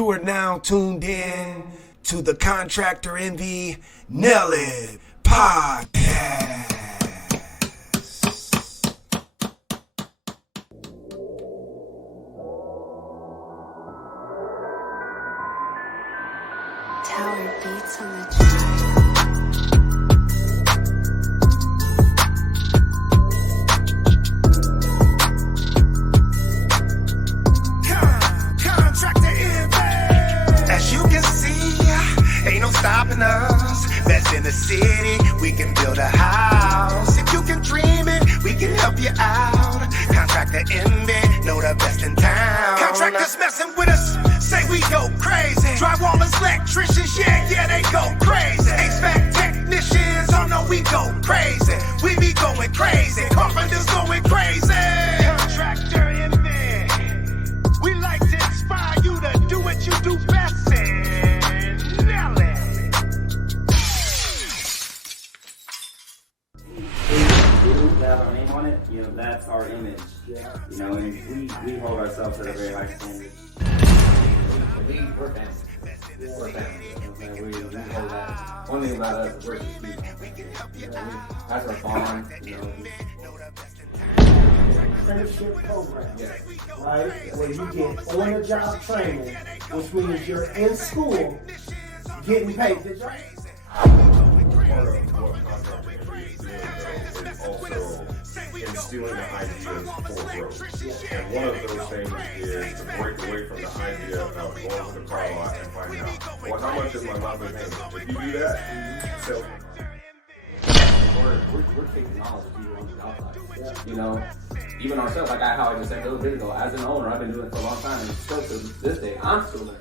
You are now tuned in to the Contractor Envy Nelly Podcast. Tower beats on the track. Stopping us, best in the city, we can build a house. If you can dream it, we can help you out. Contractor Envy, know the best in town. Contractors messing with us, say we go crazy. Drywallers, electricians, yeah, they go crazy. HVAC technicians, oh no, we go crazy. We be going crazy, carpenters going crazy. Contractor Envy, we like to inspire you to do what you do best. Have our name on it, you know, that's our image. Yeah. You know, and we hold ourselves at a very high standard. We're family. We're family. Okay? We hold that. One thing about us, we're just people. That's our bond, you know. Apprenticeship program, right? Where you get on-the-job training, which means you're in school getting paid. Also instilling the ideas for growth. And one of those things is to break away from the idea of going to the car lot and finding out, well, how much is my monthly payment? If you do that, sell. We're taking knowledge of people on the outside. You know, even ourselves, like how I just said a little bit ago, as an owner, I've been doing it for a long time, and still to this day, I'm still learning.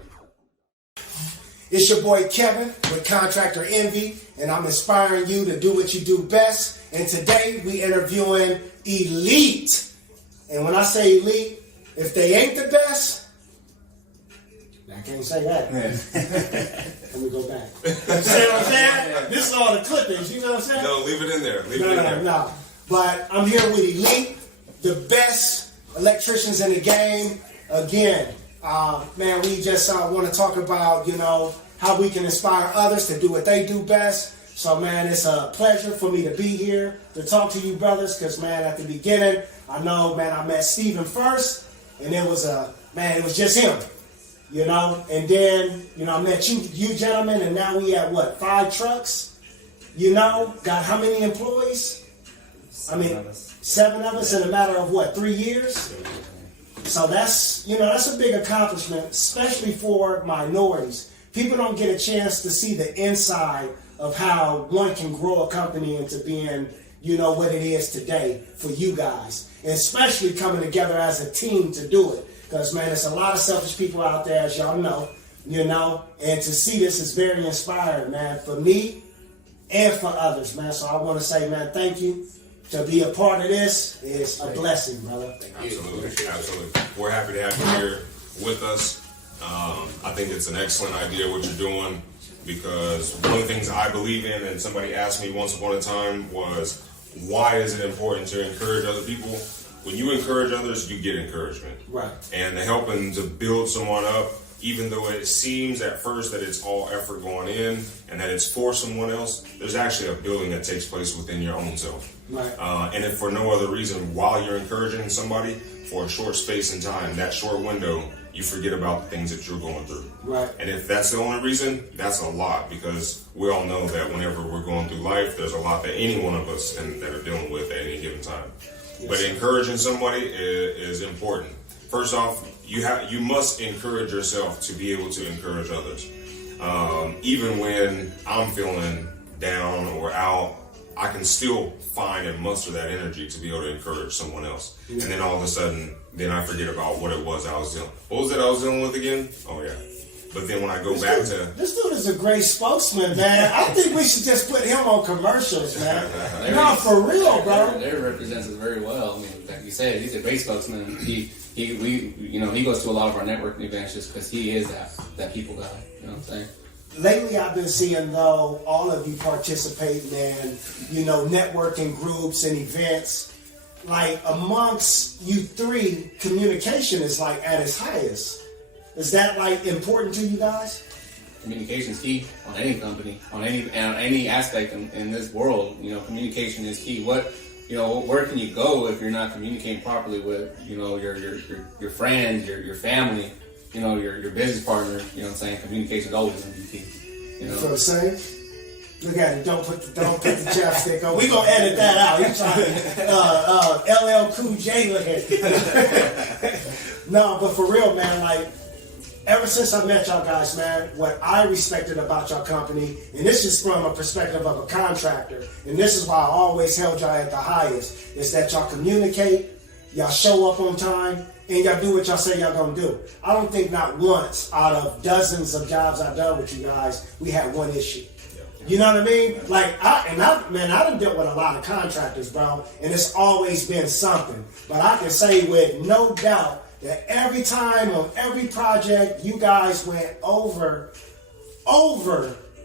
It's your boy Kevin with Contractor Envy, and I'm inspiring you to do what you do best. And today we interviewing elite. And when I say elite, if they ain't the best, I can't say that. Let me go back. You see what I'm saying? This is all the clippings, you know what I'm saying? No, leave it in there. Leave it in there. No. But I'm here with elite, the best electricians in the game. Again, man, we just want to talk about, you know, how we can inspire others to do what they do best. So, man, it's a pleasure for me to be here to talk to you brothers because, man, at the beginning, I know, man, I met Steven first, and it was just him, you know. And then, you know, I met you gentlemen, and now we at, 5 trucks, you know, got how many employees? 7 of us in a matter of, 3 years? So that's a big accomplishment, especially for minorities. People don't get a chance to see the inside of how one can grow a company into being, you know, what it is today for you guys. And especially coming together as a team to do it. Because, man, there's a lot of selfish people out there, as y'all know, you know. And to see this is very inspiring, man, for me and for others, man. So I want to say, man, thank you. To be a part of this is a blessing, brother. Absolutely. We're happy to have you here with us. I think it's an excellent idea what you're doing because one of the things I believe in, and somebody asked me once upon a time, was why is it important to encourage other people? When you encourage others, you get encouragement. Right. And helping to build someone up, even though it seems at first that it's all effort going in and that it's for someone else, there's actually a building that takes place within your own self. Right. And if for no other reason, while you're encouraging somebody for a short space in time, that short window, you forget about the things that you're going through. Right. And if that's the only reason, that's a lot because we all know that whenever we're going through life, there's a lot that any one of us that are dealing with at any given time. Yes. But encouraging somebody is important. First off, you must encourage yourself to be able to encourage others. Even when I'm feeling down or out, I can still find and muster that energy to be able to encourage someone else. Mm-hmm. And then all of a sudden, then I forget about what it was I was dealing. What was it I was dealing with again? Oh yeah. But then when I go back to this dude is a great spokesman, man. I think we should just put him on commercials, man. No, for real, bro. Larry represents us very well. I mean, like you said, he's a great spokesman. He goes to a lot of our networking events just because he is that people guy. You know what I'm saying? Lately, I've been seeing, though, all of you participating in, networking groups and events. Like, amongst you three, communication is, like, at its highest. Is that like important to you guys? Communication is key on any company, on any aspect in this world. You know, communication is key. Where can you go if you're not communicating properly with, your friends, your family, your business partner? You know what I'm saying? Communication is always going to be key. You feel the same? Look at it. Don't put the chapstick on. We gonna edit that out. You trying LL Cool J looking. No, but for real, man. Like, ever since I met y'all guys, man, what I respected about y'all company, and this is from a perspective of a contractor, and this is why I always held y'all at the highest, is that y'all communicate, y'all show up on time, and y'all do what y'all say y'all gonna do. I don't think not once out of dozens of jobs I've done with you guys, we had one issue. You know what I mean? Like, I done dealt with a lot of contractors, bro, and it's always been something. But I can say with no doubt that every time on every project, you guys went over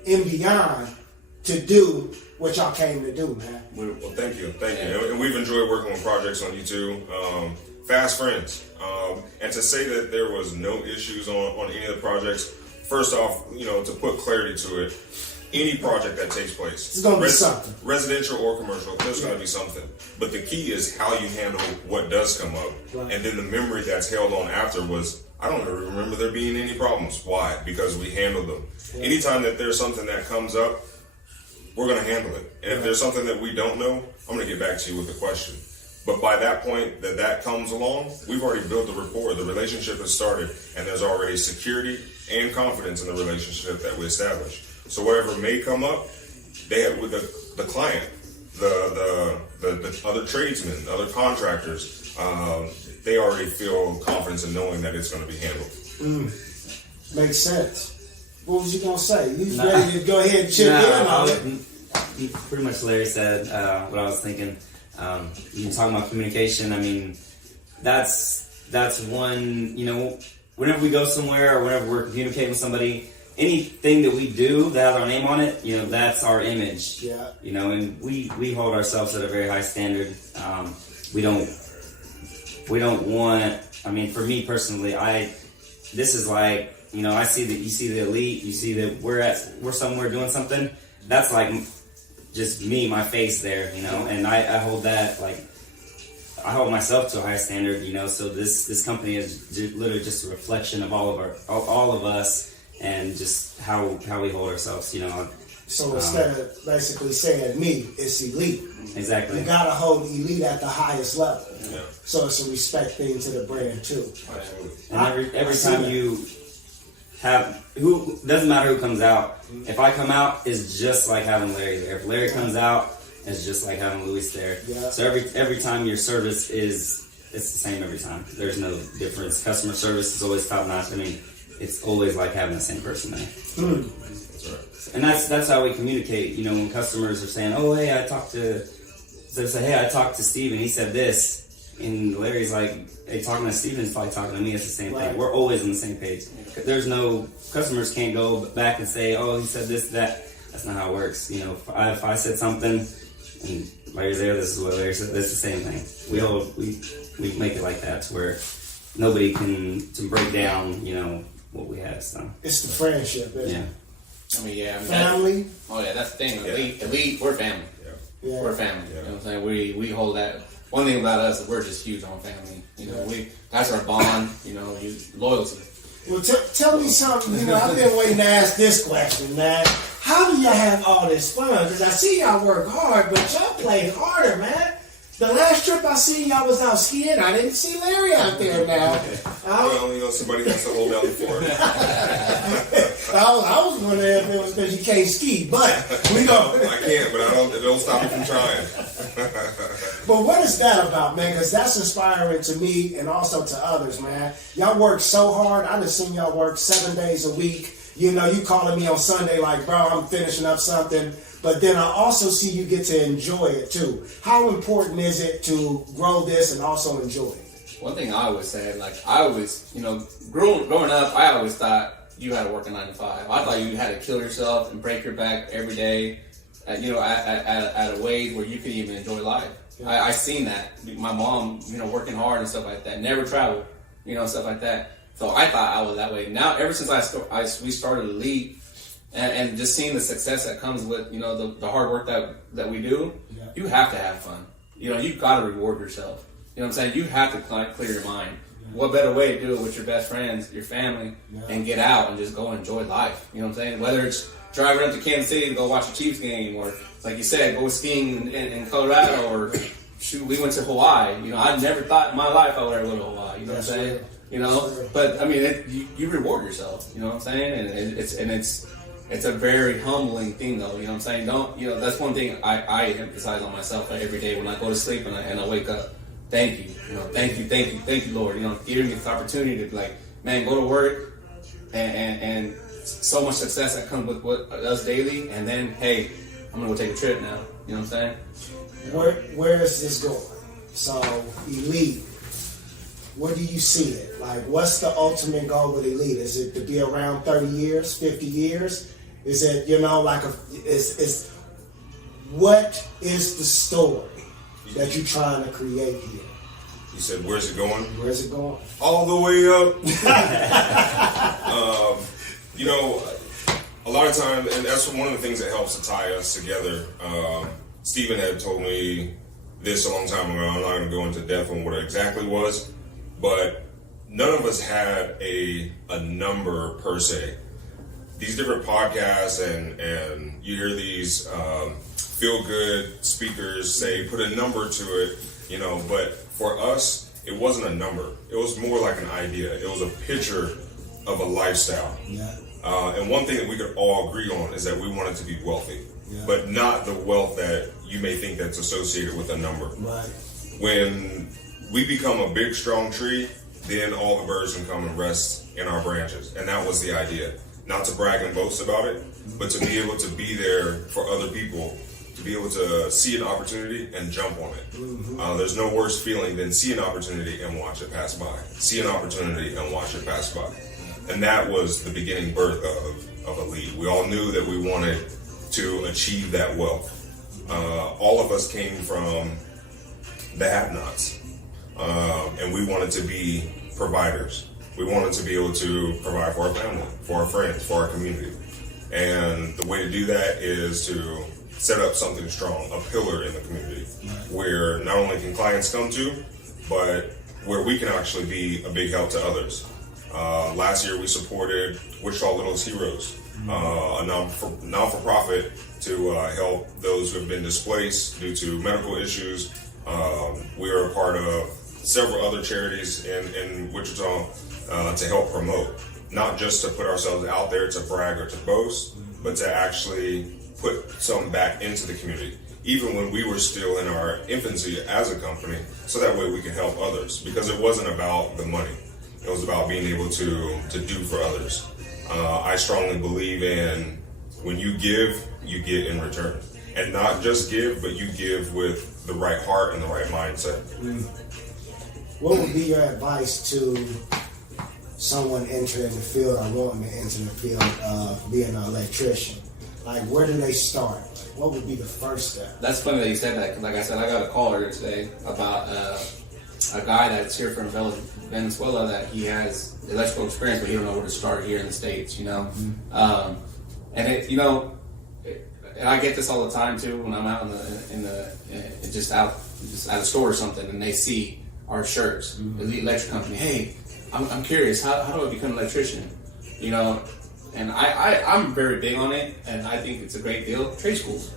and beyond to do what y'all came to do, man. Well, thank you. And we've enjoyed working on projects on you too. Fast friends. And to say that there was no issues on any of the projects, first off, to put clarity to it, any project that takes place, it's going to be something. Residential or commercial, there's going to be something. But the key is how you handle what does come up. Right. And then the memory that's held on after was, I don't remember there being any problems. Why? Because we handled them. Yeah. Anytime that there's something that comes up, we're going to handle it. And if there's something that we don't know, I'm going to get back to you with the question. But by that point that comes along, we've already built the rapport. The relationship has started, and there's already security and confidence in the relationship that we established. So whatever may come up, they have with the client, the other tradesmen, other contractors, they already feel confidence in knowing that it's going to be handled. Makes sense. What was you gonna say? You ready to go ahead and chip in on it? Pretty much Larry said what I was thinking. You talking about communication. I mean, that's one. Whenever we go somewhere or whenever we're communicating with somebody, anything that we do that has our name on it, that's our image. Yeah. And we hold ourselves at a very high standard. We don't want. I mean, for me personally, this is like, I see that you see the elite, you see that we're somewhere doing something. That's like just me, my face there, and I hold that, like, I hold myself to a high standard, so this company is literally just a reflection of all of us and just how we hold ourselves, So instead of basically saying me, it's elite. Exactly. You gotta hold elite at the highest level. Yeah. So it's a respect thing to the brand too. Absolutely. And every time you doesn't matter who comes out. If I come out, it's just like having Larry there. If Larry comes out, it's just like having Luis there. Yeah. So every time your service it's the same every time. There's no difference. Customer service is always top notch. I mean, it's always like having the same person there. That's right. And that's how we communicate. When customers are saying, "Oh, hey, I talked to Steve and he said this," and Larry's like, "Hey, talking to Steven's probably talking to me." It's the same thing. We're always on the same page. There's no customers can't go back and say, "Oh, he said this, that." That's not how it works. If I said something and Larry's there, this is what Larry said. It's the same thing. We make it like that to where nobody can break down, what we have. So It's the friendship, isn't it? Family. That's the thing. Elite, we're family. Yeah. We're family. You know what I'm saying? We hold that. One thing about us is we're just huge on family. That's our bond. Loyalty. Well, tell me something. I've been waiting to ask this question, man. How do y'all have all this fun? Because I see y'all work hard, but y'all play harder, man. The last trip I seen y'all was out skiing. I didn't see Larry out there now. Well, somebody has to hold down the fort. I was wondering if it was because you can't ski, but we don't. I can't, but it don't stop me from trying. But what is that about, man? Because that's inspiring to me and also to others, man. Y'all work so hard. I just seen y'all work 7 days a week. You calling me on Sunday like, bro, I'm finishing up something. But then I also see you get to enjoy it too. How important is it to grow this and also enjoy it? One thing I always said, growing up, I always thought you had to work a 9 to 5. I thought you had to kill yourself and break your back every day, at a wage where you could even enjoy life. Yeah. I seen that. My mom, working hard and stuff like that, never traveled, stuff like that. So I thought I was that way. Now, ever since we started Elite, and just seeing the success that comes with, you know, the hard work that we do, you have to have fun. You know, you got to reward yourself. You know what I'm saying? You have to clear your mind. What better way to do it with your best friends, your family, and get out and just go enjoy life? You know what I'm saying? Whether it's driving up to Kansas City to go watch a Chiefs game, or like you said, go skiing in Colorado, or shoot, we went to Hawaii. You know, I never thought in my life I would ever go to Hawaii. You know what I'm saying? You know, but I mean, you reward yourself. You know what I'm saying? And it's a very humbling thing, though. You know what I'm saying? That's one thing I emphasize on myself every day when I go to sleep and I wake up. Thank you. You know, thank you, Lord. You know, giving me this opportunity to be like, man, go to work and so much success that comes with us daily. And then, hey, I'm gonna go take a trip now. You know what I'm saying? Where is this going? So, Elite, where do you see it? Like, what's the ultimate goal with Elite? Is it to be around 30 years, 50 years? Is it, you know, like what is the story that you're trying to create here? You said, where's it going? Where's it going? All the way up. You know, a lot of times, and that's one of the things that helps to tie us together. Stephen had told me this a long time ago. I'm not going to go into depth on what it exactly was, but none of us had a number per se. These different podcasts and you hear these feel-good speakers say, put a number to it, you know, but for us, it wasn't a number. It was more like an idea. It was a picture of a lifestyle. Yeah. And one thing that we could all agree on is that we wanted to be wealthy, but not the wealth that you may think that's associated with a number. Right. When we become a big, strong tree, then all the birds can come and rest in our branches. And that was the idea. Not to brag and boast about it, but to be able to be there for other people, to be able to see an opportunity and jump on it. Mm-hmm. There's no worse feeling than see an opportunity and watch it pass by. See an opportunity and watch it pass by. And that was the beginning birth of Elite. We all knew that we wanted to achieve that wealth. All of us came from the have-nots, and we wanted to be providers. We wanted to be able to provide for our family, for our friends, for our community. And the way to do that is to set up something strong, a pillar in the community, where not only can clients come to, but where we can actually be a big help to others. Last year we supported Wichita Little's Heroes, a non-for-profit to help those who have been displaced due to medical issues. We are a part of several other charities in Wichita to help promote, not just to put ourselves out there to brag or to boast, but to actually put some back into the community, even when we were still in our infancy as a company, so that way we can help others, because it wasn't about the money. It was about being able to do for others. I strongly believe in when you give, you get in return. And not just give, but you give with the right heart and the right mindset. What would be your advice to someone entering the field or wanting to enter the field of being an electrician? Like, where do they start? What would be the first step? That's funny that you said that, because like I said, I got a call earlier today about a guy that's here from Venezuela that he has electrical experience, but he don't know where to start here in the States, you know? Mm-hmm. And it, you know, and I get this all the time too when I'm out just at a store or something, and they see our shirts, the electric company. Hey, I'm curious, how do I become an electrician? You know, and I'm very big on it, and I think it's a great deal. Trade schools.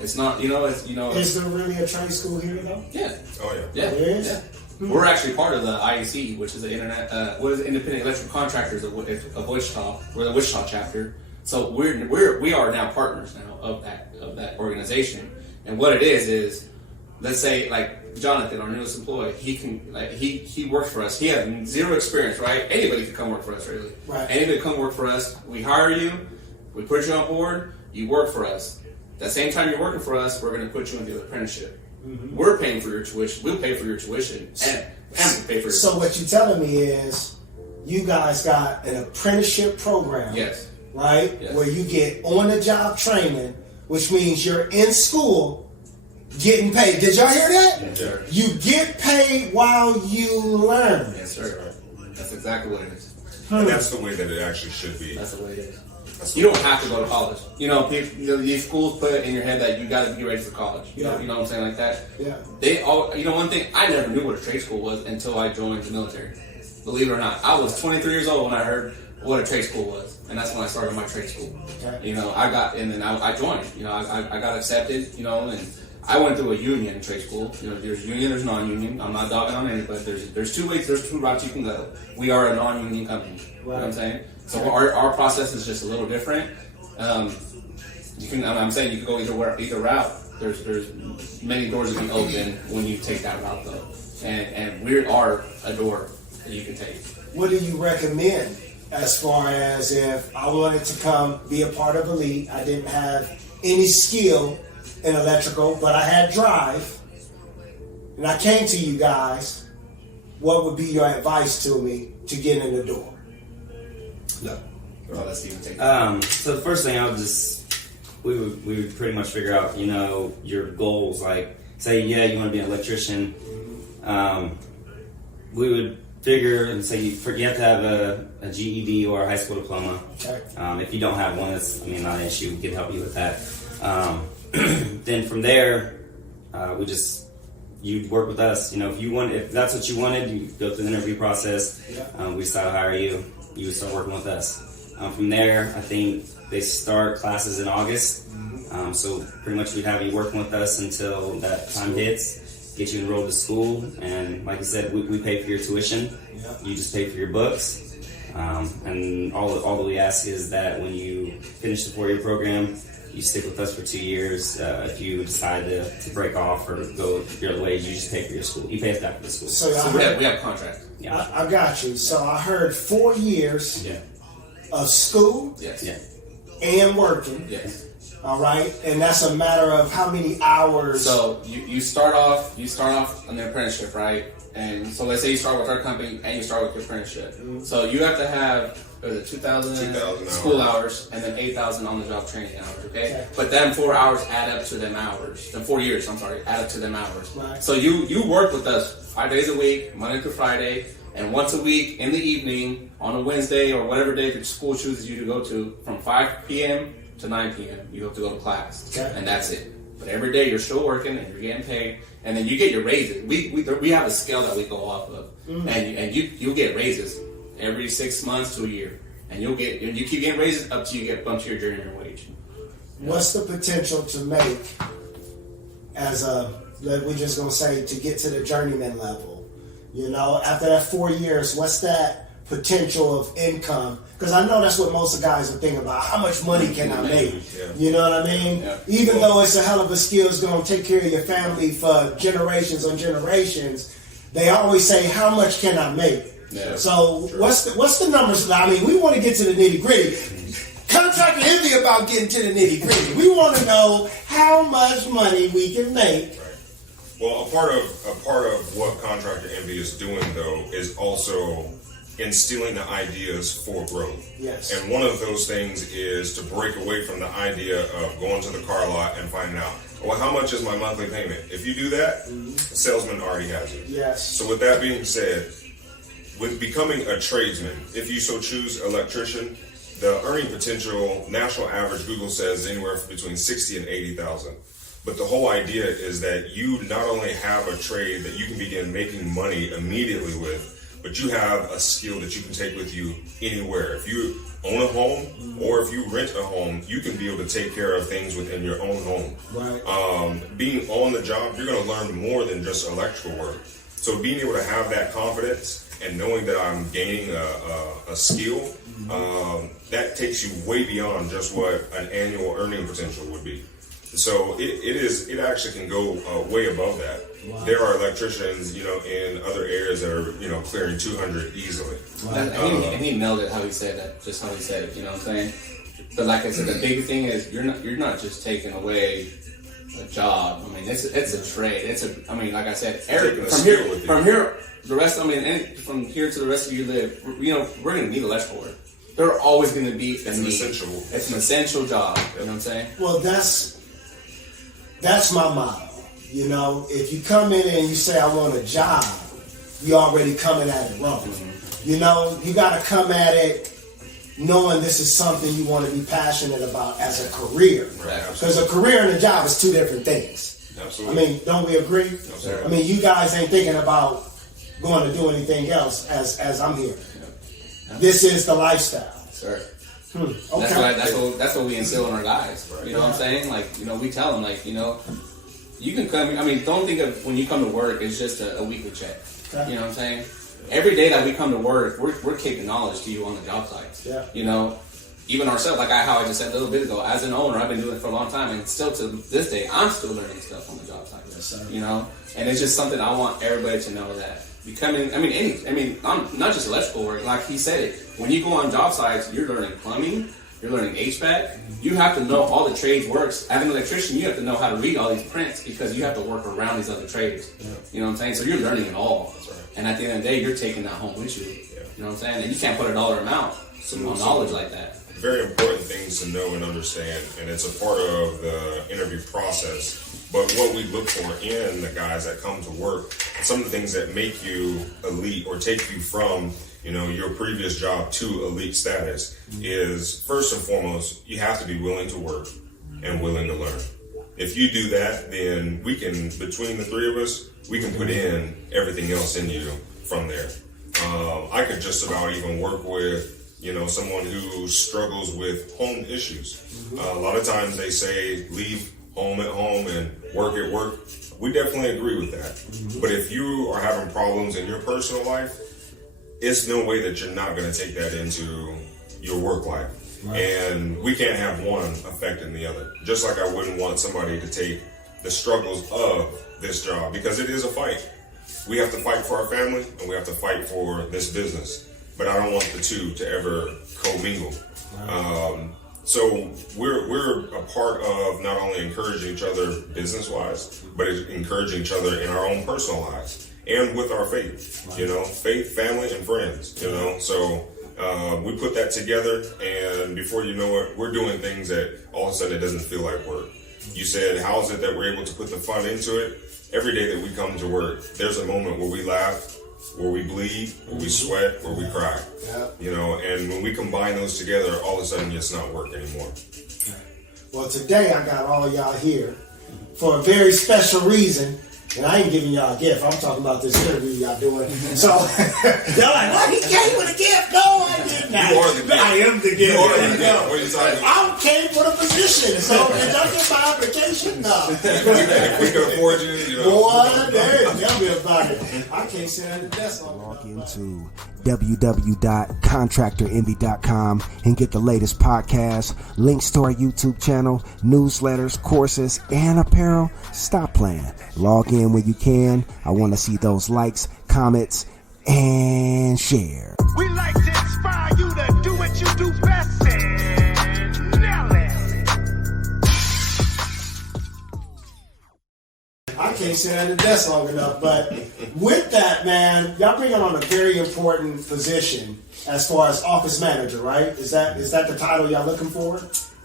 It's not, Is there really a trade school here though? Yeah. Oh yeah. Yeah. There is? Yeah. We're actually part of the IEC, which is the Independent Electrical Contractors of Wichita. We're the Wichita chapter. So we are now partners now of that organization. And what it is let's say like Jonathan, our newest employee, he works for us. He has zero experience, right? Anybody could come work for us, really. Right. Anybody could come work for us. We hire you, we put you on board, you work for us. That same time you're working for us, we're going to put you into the apprenticeship. Mm-hmm. We're paying for your tuition. We'll pay for your tuition and we'll pay for your So what you're telling me is you guys got an apprenticeship program. Yes. Right? Yes. Where you get on-the-job training, which means you're in school getting paid. Did y'all hear that? Yes, sir. You get paid while you learn. Yes, sir. That's exactly what it is. And that's the way that it actually should be. That's the way it is. That's You don't have to go to college. You know, these schools put it in your head that you got to be ready for college. You know what I'm saying, like that. Yeah. They all. You know, one thing I never knew what a trade school was until I joined the military. Believe it or not, I was 23 years old when I heard what a trade school was, and that's when I started my trade school. Okay. You know, I joined. You know, I got accepted. You know, and I went through a union trade school. You know, there's union, there's non-union. I'm not dogging on any, but there's two ways, there's two routes you can go. We are a non-union company. You know what I'm saying? So our process is just a little different. I'm saying you can go either route. There's many doors that can open when you take that route though, and we are a door that you can take. What do you recommend as far as if I wanted to come be a part of Elite? I didn't have any skill in electrical, but I had drive, and I came to you guys. What would be your advice to me to get in the door? No. Well, let's even take that. So the first thing we would pretty much figure out, you know, your goals. Like, say, yeah, you want to be an electrician. We would figure and say you have to have a GED or a high school diploma. Okay. If you don't have one, that's not an issue. We can help you with that. Then from there, you'd work with us. You know, if that's what you wanted, you go through the interview process. Yeah. We decide to hire you. You would start working with us. From there, I think they start classes in August. So pretty much we'd have you working with us until that time hits, get you enrolled to school, and like I said, we pay for your tuition. Yeah. You just pay for your books. And all that we ask is that when you finish the 4-year program, you stick with us for 2 years. If you decide to break off or go your other ways, you just pay for your school. You pay us back for the school. So we have a contract. Yeah. I got you. So I heard 4 years Yeah. of school Yes. Yeah. and working. Yes. All right, and that's a matter of how many hours. So you start off on the apprenticeship, right? And so let's say you start with our company and you start with your apprenticeship. So you have to have 2,000 school hours and then 8,000 on the job training hours, okay? But then 4 hours add up to them hours. Then 4 years, add up to them hours. Right. So you work with us 5 days a week, Monday through Friday, and once a week in the evening on a Wednesday or whatever day the school chooses you to go to, from 5 p.m. to 9 p.m. you have to go to class, and that's it. But every day you're still working and you're getting paid, and then you get your raises. We have a scale that we go off of, and you get raises every 6 months to a year, and you keep getting raises up till you get bumped to your journeyman wage. What's the potential to make we're just gonna say to get to the journeyman level? You know, after that 4 years, what's that potential of income? Because I know that's what most of the guys are thinking about. How much money can I make? Yeah. You know what I mean? Yeah. Even though it's a hell of a skill, it's going to take care of your family for generations on generations. They always say, how much can I make? Yeah. So what's the numbers? I mean, we want to get to the nitty gritty. Contractor envy about getting to the nitty gritty. We want to know how much money we can make. Well, a part of what Contractor Envy is doing, though, is also instilling the ideas for growth. Yes. And one of those things is to break away from the idea of going to the car lot and finding out, well, how much is my monthly payment? If you do that, the salesman already has it. Yes. So with that being said, with becoming a tradesman, if you so choose electrician, the earning potential, national average, Google says, is anywhere between 60 and 80,000. But the whole idea is that you not only have a trade that you can begin making money immediately with, but you have a skill that you can take with you anywhere. If you own a home or if you rent a home, you can be able to take care of things within your own home. Right. Being on the job, you're going to learn more than just electrical work. So being able to have that confidence and knowing that I'm gaining a skill, that takes you way beyond just what an annual earning potential would be. So it actually can go way above that. Wow. There are electricians, in other areas that are, clearing 200 easily. Wow. And he nailed it how he said that, just how he said it, you know what I'm saying? But like I said, the big thing is you're not just taking away a job. I mean, it's a trade. Like I said, Eric, from here to the rest of you live, we're going to need electrical work. There are always going to be a need. It's an essential job. Yep. You know what I'm saying? Well, that's my motto. If you come in and you say I want a job, you're already coming at it wrong. You know, you got to come at it knowing this is something you want to be passionate about as a career. Because a career and a job is two different things. Absolutely. I mean, don't we agree? Absolutely. I mean, you guys ain't thinking about going to do anything else as I'm here. This is the lifestyle. Sir. Okay. That's what we instill in our guys. You know what I'm saying? Like, you know, we tell them, like, you know, you can come. I mean, don't think of when you come to work, it's just a weekly check. Okay. You know what I'm saying? Every day that we come to work, we're kicking knowledge to you on the job sites. Yeah. You know, even ourselves, like how I just said a little bit ago, as an owner, I've been doing it for a long time, and still to this day, I'm still learning stuff on the job site. Yes, sir. You know, and it's just something I want everybody to know that becoming. I'm not just electrical work. Like he said it, when you go on job sites, you're learning plumbing. You're learning HVAC. You have to know all the trades works. As an electrician, you have to know how to read all these prints because you have to work around these other trades. Yeah. You know what I'm saying? So you're learning it all. That's right. And at the end of the day, you're taking that home with you. Yeah. You know what I'm saying? And you can't put a dollar amount on knowledge like that. Very important things to know and understand, and it's a part of the interview process. But what we look for in the guys that come to work, some of the things that make you elite or take you from, you know, your previous job to elite status is, first and foremost, you have to be willing to work and willing to learn. If you do that, then we can, between the three of us, we can put in everything else in you from there. I could just about even work with, you know, someone who struggles with home issues. A lot of times they say, leave home at home and work at work. We definitely agree with that. But if you are having problems in your personal life, it's no way that you're not going to take that into your work life. Right. And we can't have one affecting the other. Just like I wouldn't want somebody to take the struggles of this job, because it is a fight. We have to fight for our family and we have to fight for this business. But I don't want the two to ever commingle. Right. So we're a part of not only encouraging each other business-wise, but encouraging each other in our own personal lives. And with our faith, you know, faith, family, and friends, you know. So we put that together, and before you know it, we're doing things that all of a sudden it doesn't feel like work. You said, how is it that we're able to put the fun into it? Every day that we come to work, there's a moment where we laugh, where we bleed, where we sweat, where we cry. You know, and when we combine those together, all of a sudden it's not work anymore. Well, today I got all of y'all here for a very special reason. And I ain't giving y'all a gift. I'm talking about this interview y'all doing. So, y'all like, what? He came with a gift? No, I did not. You are the gift. I am the gift. You are the gift. What are you talking about? I came for the position. So, did y'all get my application? No. If we can afford you, you know. Boy, tell me about it. I can't sit at the desk long Log into www.contractorenvy.com and get the latest podcasts, links to our YouTube channel, newsletters, courses, and apparel. Stop playing. Log in when you can. I want to see those likes, comments, and share. We like to inspire you to do what you do best and nail it. I can't sit at the desk long enough, but with that, man, y'all bring on a very important position as far as office manager, right? Is that the title y'all looking for?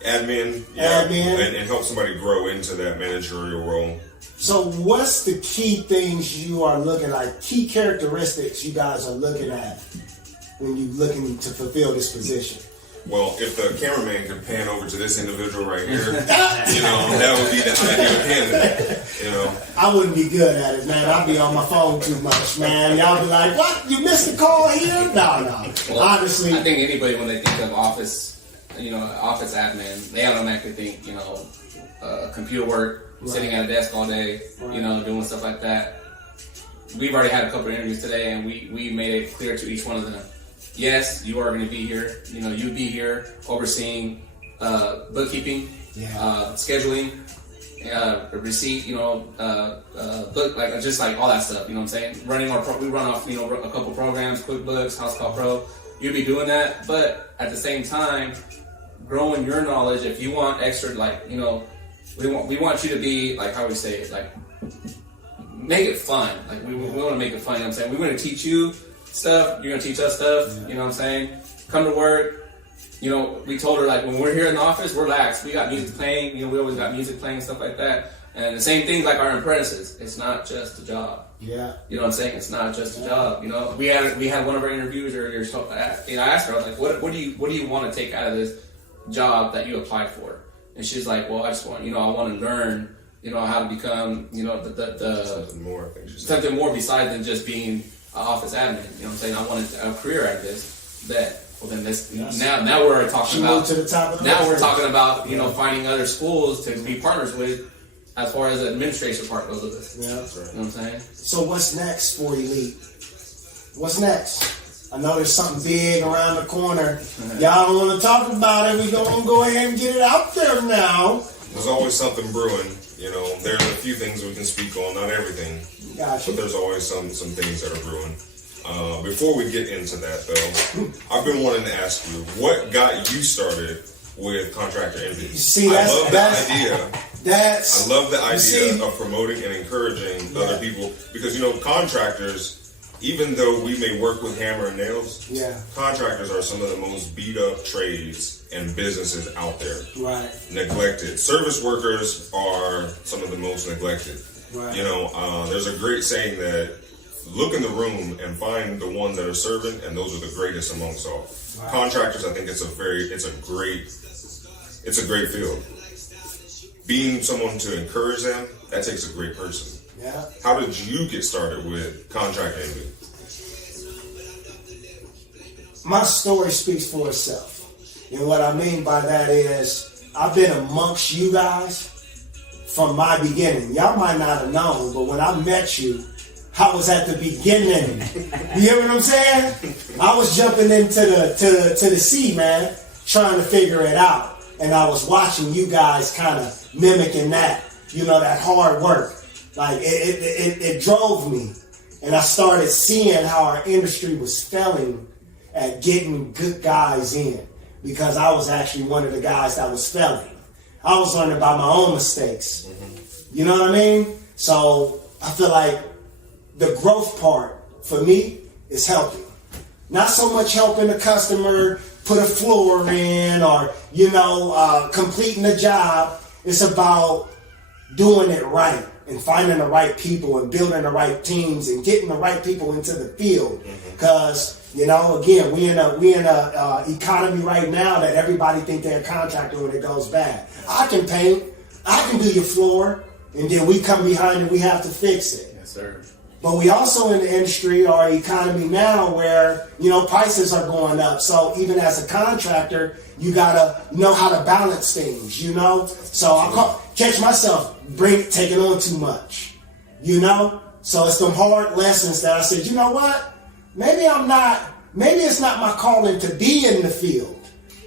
Admin, yeah, Admin. and help somebody grow into that managerial role. So what's the key things you are looking at, key characteristics you guys are looking at when you're looking to fulfill this position? Well, if the cameraman could pan over to this individual right here, you know, that would be the ideal candidate, you know. I wouldn't be good at it, man. I'd be on my phone too much, man. Y'all be like, what? You missed the call here? No. Well, honestly. I think anybody, when they think of office, you know, office admin, they automatically think, you know, computer work, right, sitting at a desk all day, right, you know, doing stuff like that. We've already had a couple of interviews today, and we made it clear to each one of them. Yes, you are going to be here. You know, you'll be here overseeing bookkeeping, scheduling, receipt. You know, book, like just like all that stuff. You know what I'm saying? Running we run off, you know, a couple programs, QuickBooks, House Call Pro. You'll be doing that, but at the same time, growing your knowledge. If you want extra, like, you know, we want you to be, like, how we say it, like, make it fun. Like we want to make it fun. You know what I'm saying? We're going to teach you stuff, you're gonna teach us stuff, you know what I'm saying? Come to work, you know, we told her, like, when we're here in the office, we're lax. We got music playing, you know, we always got music playing and stuff like that. And the same thing like our apprentices. It's not just a job. Yeah. You know what I'm saying? It's not just a job. You know, we had one of our interviews earlier. So I asked her, I was like, what do you want to take out of this job that you applied for? And she's like, well, I just want, I want to learn, how to become, the Something more, I think she said. something more besides than just being an office admin. You know what I'm saying? I wanted a career at this. Well, then this now we're talking She about moved to the top of the now list. we're talking about finding other schools to be partners with as far as the administration part goes of this. Yeah. That's right. You know what I'm saying? So what's next for Elite? What's next? I know there's something big around the corner. Y'all don't want to talk about it. We're going to go ahead and get it out there now. There's always something brewing. There's a few things we can speak on, not everything, Gotcha. but there's always some things that are brewing. Before we get into that, though, I've been wanting to ask you, what got you started with Contractor Envy? See, I love the idea. I love the idea of promoting and encouraging other people because contractors, even though we may work with hammer and nails, contractors are some of the most beat up trades and businesses out there. Right. Neglected. Service workers are some of the most neglected. Right. There's a great saying that look in the room and find the ones that are serving, and those are the greatest amongst all. Right. Contractors, I think it's a great field. Being someone to encourage them, that takes a great person. Yeah. How did you get started with Contractor Envy? My story speaks for itself. And what I mean by that is I've been amongst you guys from my beginning. Y'all might not have known, but when I met you, I was at the beginning. You hear what I'm saying? I was jumping into the sea, man, trying to figure it out. And I was watching you guys kind of mimicking that, that hard work. Like it drove me. And I started seeing how our industry was failing at getting good guys in, because I was actually one of the guys that was failing. I was learning about my own mistakes. You know what I mean? So I feel like the growth part for me is helping. Not so much helping the customer put a floor in or, completing the job. It's about doing it right and finding the right people and building the right teams and getting the right people into the field. Because, again, we in a economy right now that everybody think they're a contractor when it goes bad. I can paint, I can do your floor, and then we come behind and we have to fix it. Yes, sir. But we also in the industry or economy now where, prices are going up. So even as a contractor, you gotta know how to balance things, So I catch myself taking on too much, So it's some hard lessons that I said, you know what? Maybe it's not my calling to be in the field.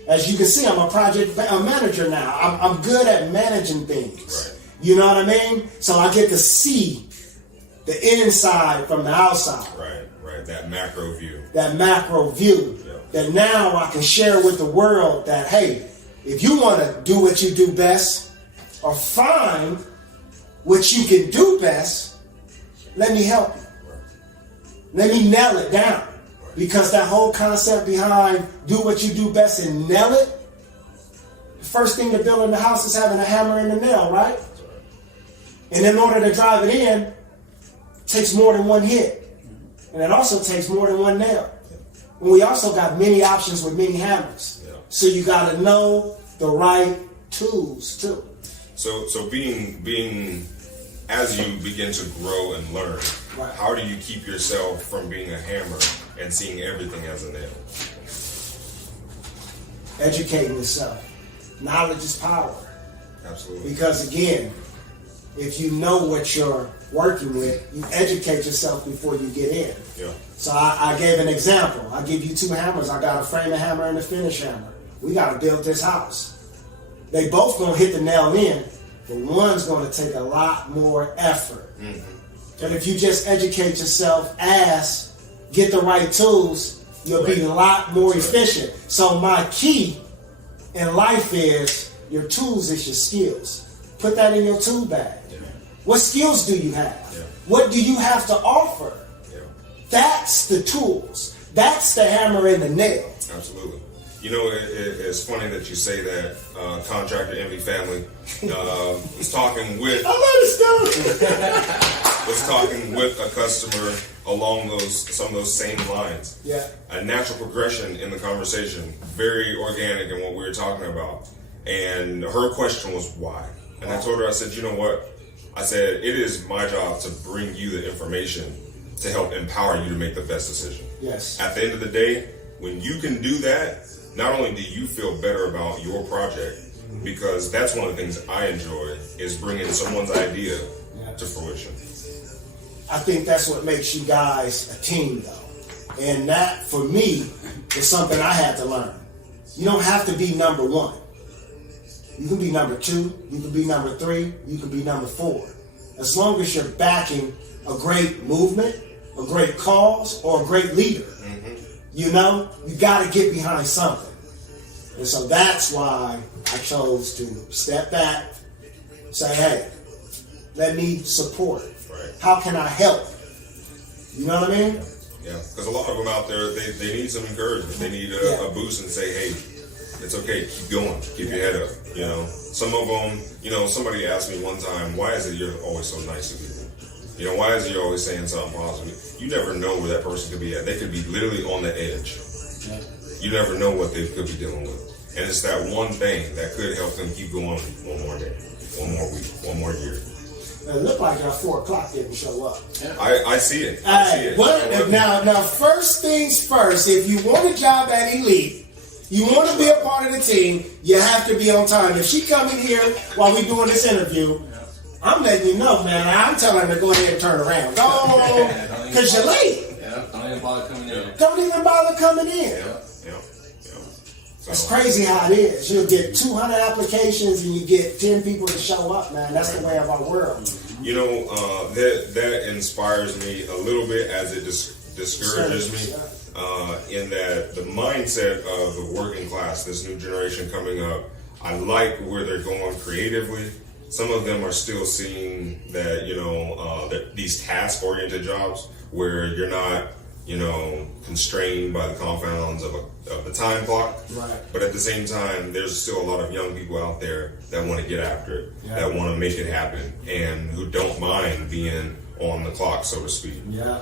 As you can see, I'm a project manager now. I'm good at managing things. Right. You know what I mean? So I get to see the inside from the outside. Right. That macro view. Yeah. That now I can share with the world that, hey, if you want to do what you do best or find what you can do best, let me help you. Let me nail it down. Because that whole concept behind do what you do best and nail it, the first thing to build in the house is having a hammer and a nail, right? And in order to drive it in, it takes more than one hit. And it also takes more than one nail. And we also got many options with many hammers. Yeah. So you got to know the right tools too. So being as you begin to grow and learn, Right. How do you keep yourself from being a hammer and seeing everything as a nail? Educating yourself. Knowledge is power. Absolutely. Because again, if you know what you're working with, you educate yourself before you get in. Yeah. So I gave an example. I give you two hammers. I got a frame hammer and a finish hammer. We got to build this house. They both going to hit the nail in, but one's going to take a lot more effort. And if you just educate yourself get the right tools, you'll be a lot more efficient. So my key in life is your tools is your skills. Put that in your tool bag. Yeah. What skills do you have? Yeah. What do you have to offer? Yeah. That's the tools. That's the hammer and the nail. Absolutely. It's funny that you say that. Contractor Envy family was talking with. I love this stuff. was talking with a customer along some of those same lines. Yeah. A natural progression in the conversation, very organic in what we were talking about. And her question was why? And I told her, I said, you know what? I said, it is my job to bring you the information to help empower you to make the best decision. Yes. At the end of the day, when you can do that, not only do you feel better about your project, because that's one of the things I enjoy, is bringing someone's idea to fruition. I think that's what makes you guys a team, though. And that, for me, is something I had to learn. You don't have to be number one. You can be number 2, you can be number 3, you can be number 4. As long as you're backing a great movement, a great cause, or a great leader. You know, you got to get behind something. And so that's why I chose to step back, say, hey, let me support. Right. How can I help? You know what I mean? Yeah, because a lot of them out there, they need some encouragement. They need a boost and say, hey, it's okay, keep going, keep your head up. You know, some of them, you know, somebody asked me one time, why is it you're always so nice to people? You know, why is it you're always saying something positive? You never know where that person could be at. They could be literally on the edge. Yeah. You never know what they could be dealing with. And it's that one thing that could help them keep going one more day, one more week, one more year. It looked like y'all 4 o'clock didn't show up. I see it. I see it. But now, first things first, if you want a job at Elite, you want to be a part of the team, you have to be on time. If she come in here while we're doing this interview, I'm letting you know, man. I'm telling her to go ahead and turn around. Go, because you're late. Yeah, don't even bother coming in. Don't even bother coming in. Yeah. It's crazy how it is. You'll get 200 applications and you get 10 people to show up, man. That's the way of our world. You know, that inspires me a little bit as it discourages me. In that the mindset of the working class, this new generation coming up, I like where they're going creatively. Some of them are still seeing that, you know, that these task-oriented jobs where you're not, you know, constrained by the confounds of the time clock. Right. But at the same time, there's still a lot of young people out there that want to get after it, that want to make it happen, and who don't mind being on the clock, so to speak. Yeah.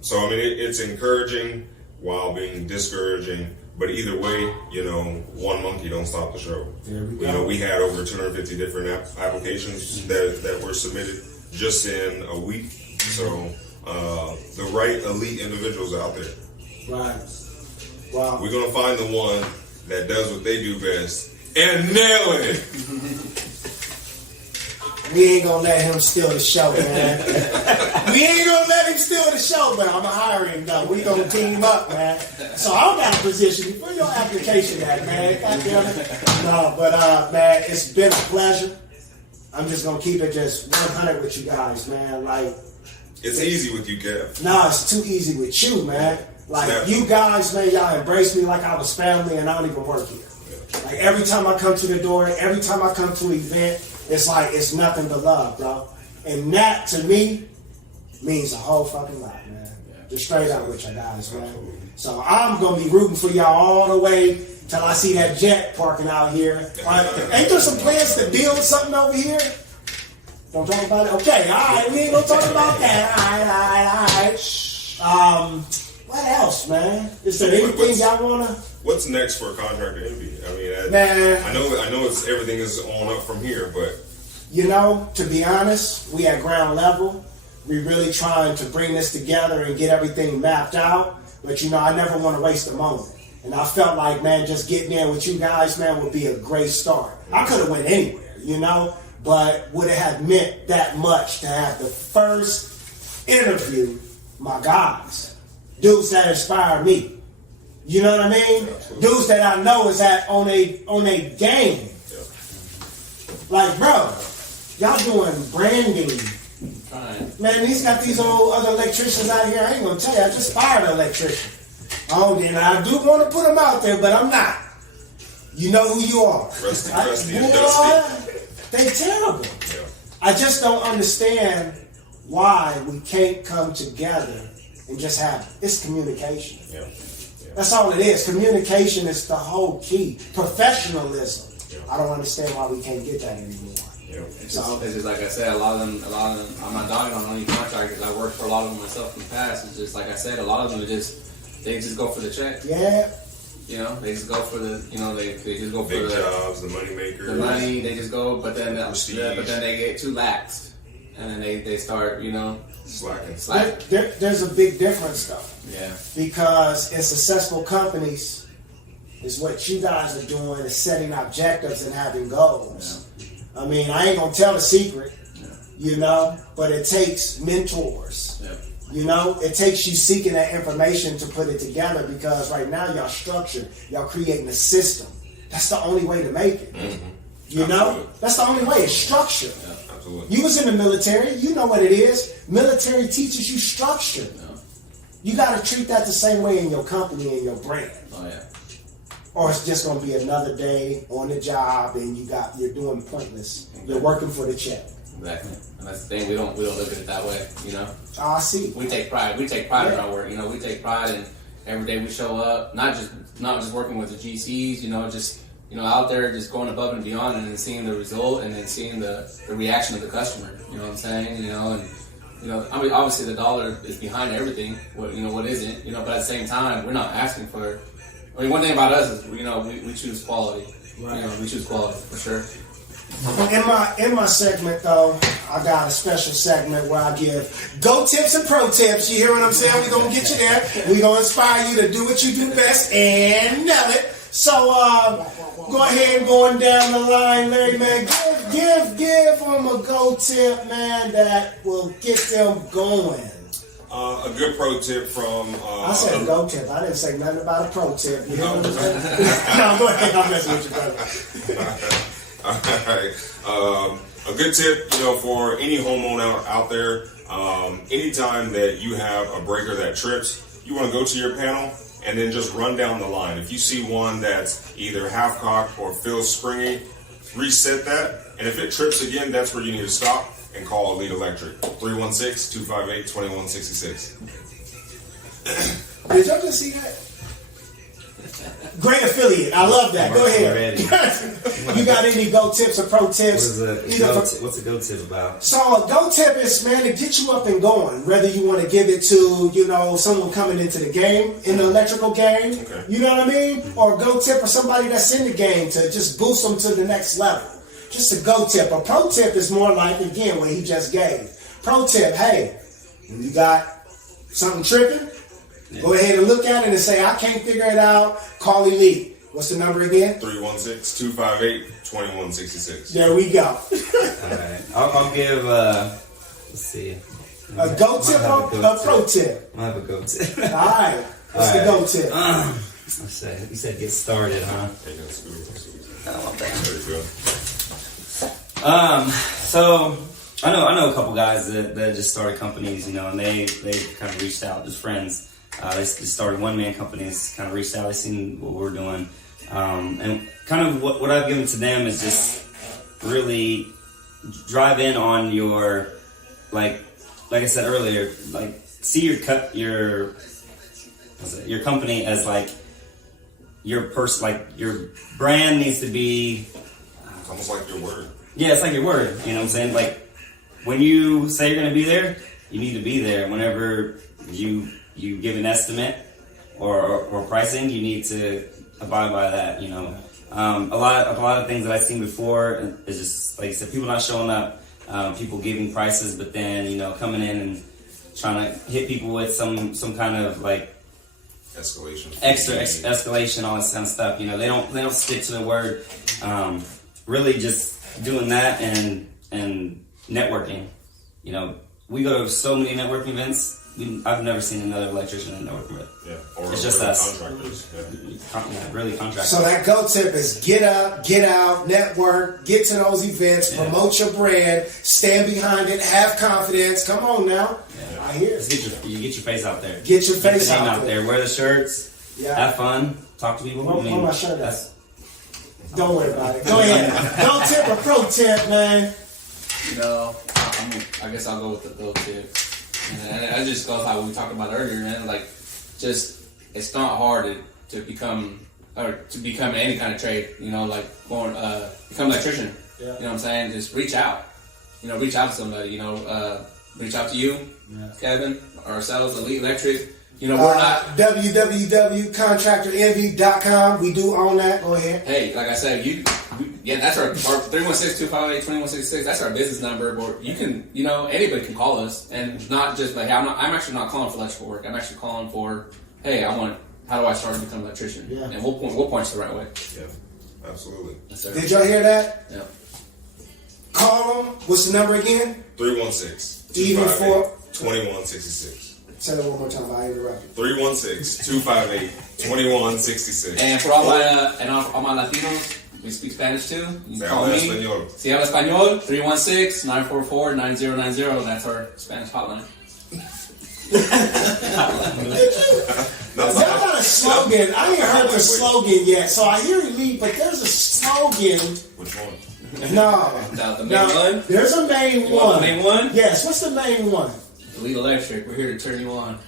So, I mean, it's encouraging while being discouraging. But either way, you know, one monkey don't stop the show. There we go. You know, we had over 250 different applications that were submitted just in a week. So, the right elite individuals out there. Right. Wow. We're going to find the one that does what they do best and nail it. We ain't gonna let him steal the show, man. We ain't gonna let him steal the show, but I'm gonna hire him though. We gonna team up, man. So I got a position for your application at, man. God damn it. No, but man, it's been a pleasure. I'm just gonna keep it just 100 with you guys, man. Like, It's easy with you, Kev. nah, it's too easy with you, man. Like, you guys, man, y'all embrace me like I was family and I don't even work here. Like, every time I come to the door, every time I come to an event, it's like, it's nothing but love, bro. And that, to me, means a whole fucking lot, man. Just straight up with you guys, man. So I'm going to be rooting for y'all all the way till I see that jet parking out here. Ain't there some plans to build something over here? Don't talk about it? Okay, all right. We ain't going to talk about that. All right. What else, man? Is there anything y'all want to... What's next for Contractor Envy? I mean, Man. I know it's everything is on up from here, but You know, to be honest, we at ground level. We really trying to bring this together and get everything mapped out. But, you know, I never want to waste a moment. And I felt like, man, just getting in with you guys, man, would be a great start. I could have went anywhere, you know, but would it have meant that much to have the first interview, my guys, dudes that inspire me. You know what I mean? Absolutely. Dudes that I know is on a game. Like, bro, y'all doing branding. Trying. Man, he's got these old other electricians out here. I ain't gonna tell you, I just fired an electrician. Oh, and I do want to put them out there, but I'm not. You know who you are. Rusty Boy, and Dusty. they terrible. Yeah. I just don't understand why we can't come together and just have it's communication. Yeah. That's all it is. Communication is the whole key. Professionalism. Yeah. I don't understand why we can't get that anymore. It's just like I said, a lot of them. I'm not dogging on any contractors. I worked for a lot of them myself in the past. It's just like I said, a lot of them they just go for the check. Yeah. You know, they just go for the, you know, they just go for Big the jobs, the money makers. the money. They just go, but then Prestige. they get too lax, and then they start, you know, Slacking. There's a big difference though. Yeah. Because in successful companies is what you guys are doing is setting objectives and having goals. I mean, I ain't gonna tell the secret, you know, but it takes mentors. Yeah. You know, it takes you seeking that information to put it together because right now y'all structured, y'all creating a system. That's the only way to make it. You know, that's the only way. It's structure. Yeah, absolutely. You was in the military, you know what it is. Military teaches you structure. You got to treat that the same way in your company and your brand. Oh yeah. Or it's just going to be another day on the job and you're doing pointless. You're working for the check. Exactly. And that's the thing. We don't look at it that way. You know. I see. We take pride. We take pride in our work. You know, we take pride in every day we show up. Not just working with the GCs. You know, just out there, just going above and beyond, and then seeing the result, and then seeing the reaction of the customer. You know what I'm saying? You know, and I mean, obviously the dollar is behind everything. What isn't? You know, but at the same time, we're not asking for. I mean, one thing about us is we choose quality. Right. You know, we choose quality for sure. In my segment though, I got a special segment where I give go tips and pro tips. You hear what I'm saying? We're gonna get you there. We're gonna inspire you to do what you do best and nail it. So go ahead and going down the line, Larry, man. Give them a go tip, man, that will get them going. A good pro tip from... I said go tip. I didn't say nothing about a pro tip. You know what I'm saying? No, go ahead. I'm messing with you, brother. All right. A good tip, for any homeowner out there, anytime that you have a breaker that trips, you want to go to your panel and then just run down the line. If you see one that's either half-cocked or feels springy, reset that. And if it trips again, that's where you need to stop and call Elite Electric. 316-258-2166. Did y'all just see that? Great affiliate. I love that. Go ahead. You got any go tips or pro tips? What's a go tip about? So a go tip is, man, to get you up and going. Whether you want to give it to, someone coming into the game, in the electrical game, okay. You know what I mean? Or a go tip for somebody that's in the game to just boost them to the next level. Just a go tip. A pro tip is more like, again, what he just gave. Pro tip, hey, when you got something tripping, go ahead and look at it and say, I can't figure it out. Call Elite. What's the number again? 316-258-2166. There we go. All right. I'll give, let's see. A go tip or a pro tip? I'll have a go tip. All right. What's the go tip? Let's say, you said get started, huh? There you go. So I know a couple guys that just started companies, and they kind of reached out, just friends. They just started one-man companies, kind of reached out, they seen what we're doing. And kind of what I've given to them is just really drive in on your, like I said earlier, like see your company as like your person, like your brand needs to be. It's almost like your word. Yeah, it's like your word. You know what I'm saying? Like when you say you're gonna be there, you need to be there. Whenever you give an estimate or pricing, you need to abide by that. A lot of things that I've seen before is just like I said, people not showing up, people giving prices, but then coming in and trying to hit people with some kind of like Escalation. Escalation, all this kind of stuff. They don't stick to the word. Really just doing that and networking. We go to so many networking events. I've never seen another electrician at a networking event. Yeah, or it's just us. Contractors. Yeah. Really contractors. So that go tip is get up, get out, network, get to those events, promote your brand, stand behind it, have confidence. Come on now. Yeah. I hear it. Just get your face out there. Get your face the name out there. Wear the shirts. Yeah. Have fun. Talk to people. Where my shirt at? Don't worry about it. Go ahead. Go tip or pro tip, man. I guess I'll go with the go tip. And that just goes how we talked about earlier, man. Like, just it's not hard to become any kind of trade. Like become an electrician. You know what I'm saying? Just reach out. Reach out to somebody. Reach out to you, Kevin, ourselves, Elite Electric. We're not www.contractorenvy.com. We do own that. Go ahead. Hey, like I said, that's our 316-258-2166. That's our business number. Or you can, anybody can call us, and not just like, hey, I'm actually not calling for electrical work. I'm actually calling for, hey, how do I start to become an electrician? Yeah. And we'll point you the right way. Yeah, absolutely. Yes, sir. Did y'all hear that? Yeah. Call them. What's the number again? 316-258-2166. Say that one more time. I interrupted. 316-258-2166. And for all my Latinos, we speak Spanish too. You can call me. Español. Si habla español, 316-944-9090. That's our Spanish hotline. Y'all got a slogan. I ain't heard the slogan yet, so I hear Elite, but there's a slogan. Which one? No. The main one? There's a main You want one. the main one? Yes. What's the main one? Elite Electric, we're here to turn you on.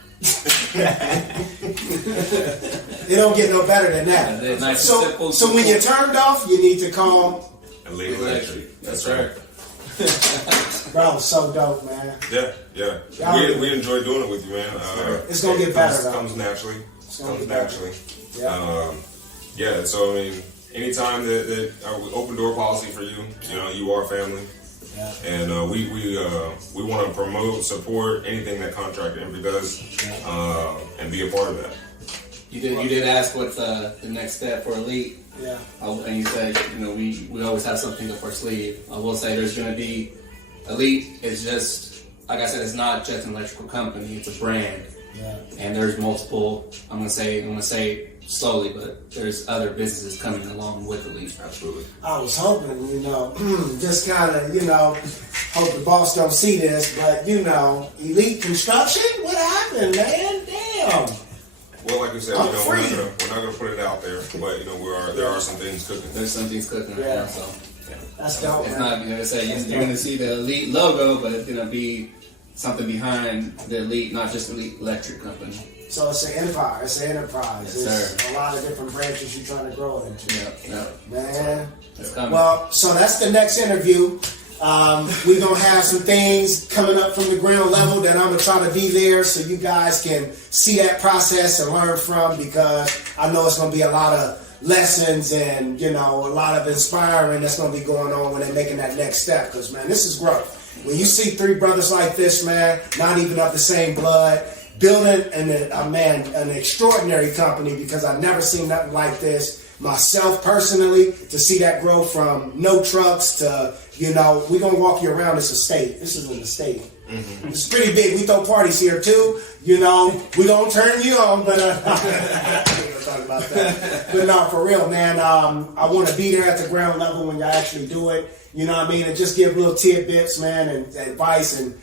It don't get no better than that. Yeah, nice and simple, So when you're turned off, you need to call. Elite Electric. That's right. Bro, so dope, man. Yeah. We enjoy doing it with you, man. It's gonna get better, though. Comes naturally. gonna get better. Yeah. So I mean, anytime that our open door policy for you, you are family. Yeah. And we want to promote, support anything that Contractor Envy does, and be a part of that. You did ask what's the next step for Elite. Yeah. And you said, we always have something up our sleeve. I will say there's going to be, Elite is just, like I said, it's not just an electrical company, it's a brand. Yeah. And there's multiple, I'm going to say slowly, but there's other businesses coming along with Elite. Absolutely. I was hoping, just kind of, hope the boss don't see this, but, Elite Construction? What happened, man? Damn. Well, like we said, I'm we're free. not gonna put it out there, but there are some things cooking. There's some things cooking right Yeah. now, so. That's dope, It's man. not, you're going to see the Elite logo, but it's going to be something behind the Elite, not just Elite Electric Company. So it's an empire. It's an enterprise. Yes, It's a lot of different branches you're trying to grow it into. Yeah. Man. It's coming. Well, so that's the next interview. We're going to have some things coming up from the ground level that I'm going to try to be there so you guys can see that process and learn from, because I know it's going to be a lot of lessons and, a lot of inspiring that's going to be going on when they're making that next step, because, man, this is growth. When you see three brothers like this, man, not even of the same blood, building an extraordinary company, because I've never seen nothing like this myself personally, to see that grow from no trucks to, we're going to walk you around this estate. This is an estate. Mm-hmm. It's pretty big. We throw parties here too. We're going to turn you on, but we're going to talk about that. But no, for real, man, I want to be there at the ground level when y'all actually do it. You know what I mean? And just give little tidbits, man, and advice, and,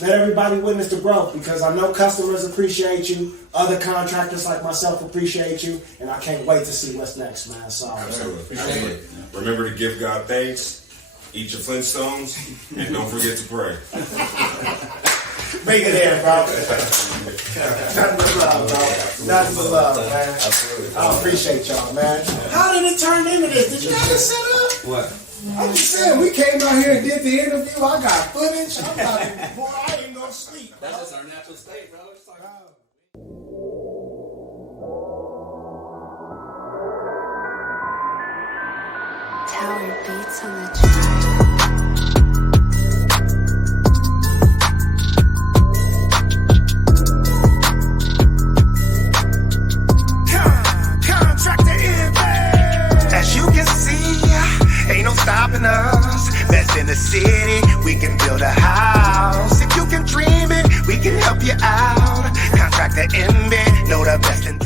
let everybody witness the growth, because I know customers appreciate you, other contractors like myself appreciate you, and I can't wait to see what's next, man. So, Absolutely. Remember to give God thanks, eat your Flintstones, and don't forget to pray. Bring it in, bro. Nothing but love, bro. Nothing but love, man. Absolutely. I appreciate y'all, man. How did it turn into this? Did you have it set up? What? I'm just saying, we came out here and did the interview. I got footage. I'm like, boy, I ain't gonna sleep, bro. That's just our natural state, bro. It's like, Tower beats on the track. Contractor Envy. As you can see, ain't no stopping us. Best in the city, we can build a house. If you can dream it, we can help you out. Contractor Envy, know the best in